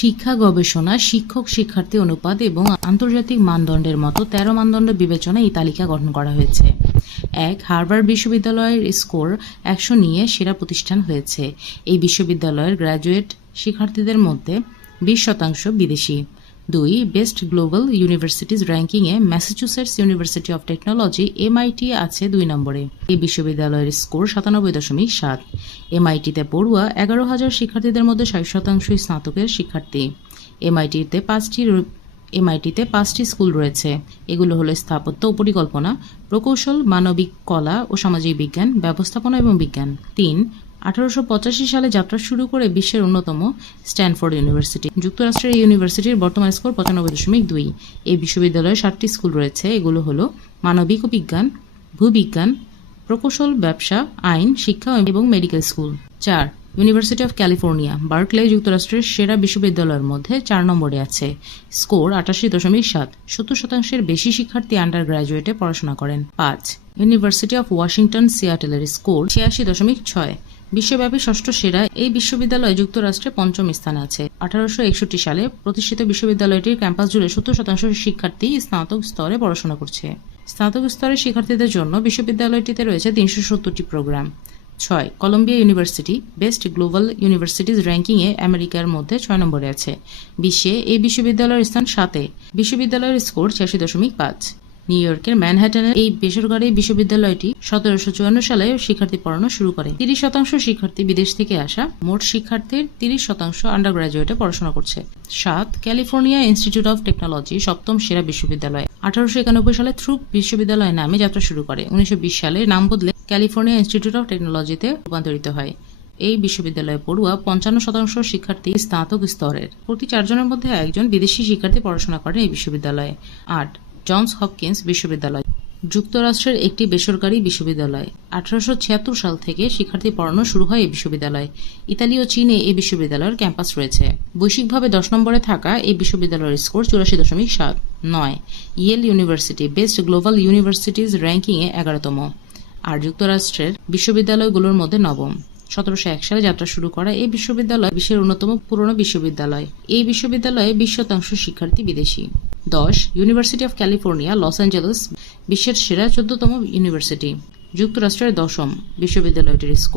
শিক্ষা গবেষণা, শিক্ষক শিক্ষার্থী অনুপাত এবং আন্তর্জাতিক মানদণ্ডের মতো 13 মানদণ্ড বিবেচনায় এই তালিকা গঠন করা হয়েছে। 1. হার্ভার্ড বিশ্ববিদ্যালয়ের স্কোর 100 নিয়ে সেরা প্রতিষ্ঠান হয়েছে। এই বিশ্ববিদ্যালয়ের গ্র্যাজুয়েট শিক্ষার্থীদের মধ্যে 20% বিদেশি। 2. বেস্ট গ্লোবাল ইউনিভার্সিটিজ র্যাঙ্কিংয়ে Massachusetts University of Technology MIT আছে 2 নম্বরে। এই বিশ্ববিদ্যালয়ের স্কোর 97.7। MIT-তে পড়ুয়া 11,000 শিক্ষার্থীদের মধ্যে 60% স্নাতকের শিক্ষার্থী। MIT-তে 5টি স্কুল রয়েছে। এগুলো হলো স্থাপত্য ও পরিকল্পনা, প্রকৌশল, মানবিক কলা ও সামাজিক বিজ্ঞান, ব্যবস্থাপনা এবং বিজ্ঞান। 3. 1885 সালে যাত্রা শুরু করে বিশ্বের অন্যতম স্ট্যানফোর্ড ইউনিভার্সিটি। যুক্তরাষ্ট্রের এই ইউনিভার্সিটির বর্তমান স্কোর 95.2। এই বিশ্ববিদ্যালয়ে 7টি স্কুল রয়েছে। এগুলো হলো মানবিক ও বিজ্ঞান, ভূবিজ্ঞান, প্রকৌশল, ব্যবসা, আইন, শিক্ষা এবং medical school. 4. University of California, Berkeley যুক্তরাষ্ট্রের সেরা বিশ্ববিদ্যালয়ের মধ্যে 4 নম্বরে আছে। স্কোর 88.7। 70%-এর বেশি শিক্ষার্থী আন্ডার গ্র্যাজুয়েটে পড়াশোনা করেন। 5. ইউনিভার্সিটি অফ ওয়াশিংটন সিয়াটেলের স্কোর 86.6। বিশ্বব্যাপী ষষ্ঠ সেরা এই বিশ্ববিদ্যালয় যুক্তরাষ্ট্রে 5ম স্থানে আছে। 1861 সালে প্রতিষ্ঠিত বিশ্ববিদ্যালয়টির ক্যাম্পাস জুড়ে 70% শিক্ষার্থী স্নাতক স্তরে পড়াশোনা করছে। স্নাতক স্তরের শিক্ষার্থীদের জন্য বিশ্ববিদ্যালয়টিতে রয়েছে 370টি programme. 6. Columbia University best global universities র্যাঙ্কিংয়ে আমেরিকার মধ্যে 6 নম্বরে আছে। বিশ্বে এই বিশ্ববিদ্যালয়ের স্থান 7-এ। বিশ্ববিদ্যালয়ের স্কোর 86.5। নিউ ইয়র্কের ম্যানহাটনের এই বেসরকারি বিশ্ববিদ্যালয়টি 1754 সালে শিক্ষার্থী পড়ানো শুরু করে। 30% শিক্ষার্থী বিদেশ থেকে আসা। মোট শিক্ষার্থীর 30% আন্ডার গ্র্যাজুয়েটে পড়াশোনা করছে। 7. ক্যালিফোর্নিয়া ইনস্টিটিউট অফ টেকনোলজি 7ম সেরা বিশ্ববিদ্যালয়। 1891 সালে থ্রুপ বিশ্ববিদ্যালয় নামে যাত্রা শুরু করে। 1920 সালে নাম বদলে ক্যালিফোর্নিয়া ইনস্টিটিউট অফ টেকনোলজিতে রূপান্তরিত হয়। এই বিশ্ববিদ্যালয়ে পড়ুয়া 55% শিক্ষার্থী স্নাতক স্তরের। প্রতি 4 জনের মধ্যে একজন বিদেশি শিক্ষার্থী পড়াশোনা করেন এই বিশ্ববিদ্যালয়ে। 8. জনস হপকিন্স বিশ্ববিদ্যালয় যুক্তরাষ্ট্রের একটি বেসরকারি বিশ্ববিদ্যালয়। 1876 সাল থেকে শিক্ষার্থী পড়ানো শুরু হয় এই বিশ্ববিদ্যালয়। ইতালি ও চীনে এই বিশ্ববিদ্যালয়ের ক্যাম্পাস রয়েছে। বৈশ্বিকভাবে 10 নম্বরে থাকা এই বিশ্ববিদ্যালয়ের score 84.7। 9. Yale University best global universities র্যাঙ্কিংয়ে 11তম আর যুক্তরাষ্ট্রের বিশ্ববিদ্যালয়গুলোর মধ্যে 9ম। 1701 সালে যাত্রা শুরু করা এই বিশ্ববিদ্যালয় বিশ্বের অন্যতম পুরনো বিশ্ববিদ্যালয়। এই বিশ্ববিদ্যালয়ে 20% শিক্ষার্থী বিদেশি। 10. University of California Los Angeles বিশ্বের সেরা 14তম ইউনিভার্সিটি। যুক্তরাষ্ট্রের 10ম বিশ্ববিদ্যালয়টির স্কোর